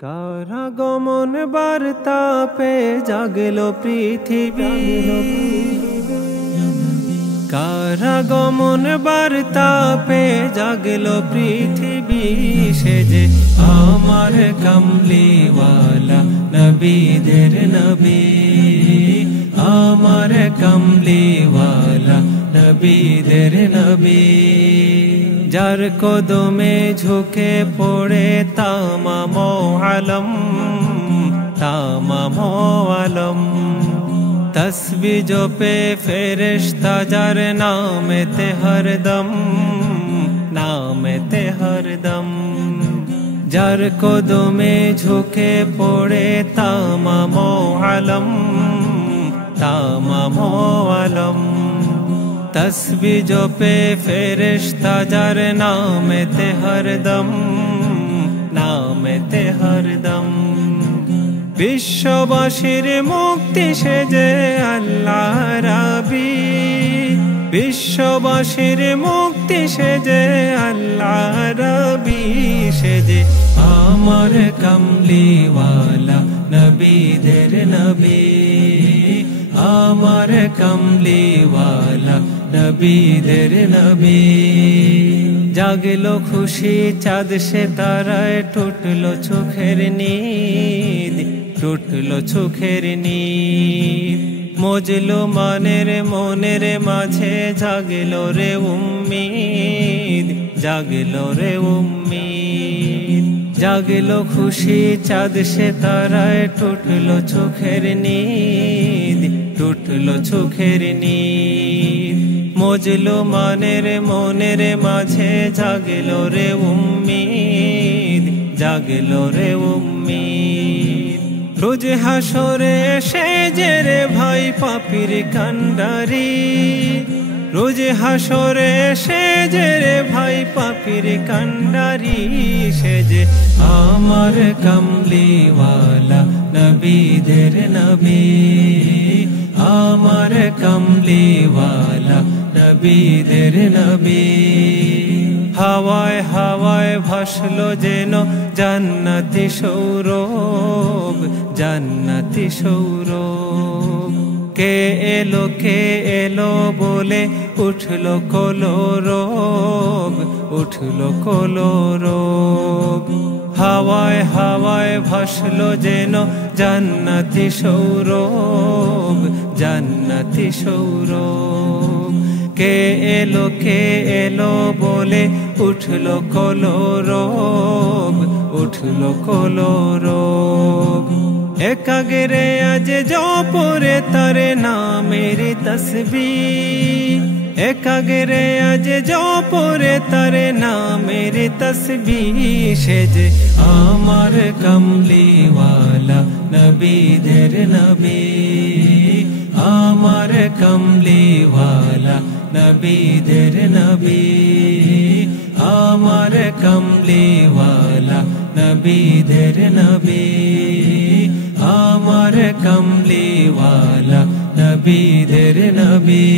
কারাগমন বার্তা পে জাগলো পৃথিবী, কারাগমন বার্তা পে জাগলো পৃথিবী। সে যে আমার কমলিওয়ালা নবীদের নবী, আমার কমলিওয়ালা নবীদের নবী। যার কদমে ঝুঁকে পড়ে তামাম আলম, তামাম আলম। তসবিহ জপে ফেরেশতা যার নামেতে হরদম, নামেতে হরদম। যার কদমে ঝুঁকে পড়ে তামাম আলম, তামাম আলম। তসবিহ জপে ফেরেশতা যার নামেতে হরদম, নামেতে হরদম। বিশ্ববাসীর মুক্তি সেজে আল্লাহ রাবী, বিশ্ববাসীর মুক্তি সেজে আল্লাহ রাবী। সেজে আমার কমলিওয়ালা নবীদের নবী, আমার কমলিওয়ালা নবীদের নবী। জাগলো খুশি চাঁদ সে তারায়, টুটলো চোখের নীদ, টুটলো চোখের নীদ। মজলো মানের মনের মাঝে জাগলো রে উম্মিদ, জাগলো রে উম্মিদ। জাগলো খুশি চাঁদ সে তারায়, টুটলো চোখের নীদ, টুটলো চোখের নীদ। মজলো মানের মনের মাঝে জাগলো রে উম্মিদ, জাগলো রে উম্মিদ। রোজ হাসরে সেজে রে ভাই পাপীর কান্ডারি, রোজ হাসরে সেজে রে ভাই পাপীর কান্ডারি। সেজে আমার কমলিওয়ালা নবীদের নবী, আমার কমলিওয়ালা নবীদের নবী। হাওয়ায় হাওয়ায় ভাসলো যেন জান্নাতি সৌরভ, জান্নাতি সৌরভ। কে এলো বলে উঠলো কলরব, উঠলো কলরব। হাওয়ায় হাওয়ায় ভাসলো যেন জান্নাতি সৌরভ, জান্নাতি সৌরভ। কে এলো বলে উঠলো কলরব, উঠলো কলরব। একাগ্রে আজ জপরে তারে নামের তসবিহ, একাগ্রে আজ জপরে তারে নামের তসবিহ। সেজে আমার কমলিওয়ালা নবীদের নবী, আমার কমলিওয়ালা নবীদের নবী, আমার কমলিওয়ালা নবীদের নবী, আমার কমলিওয়ালা নবীদের নবী।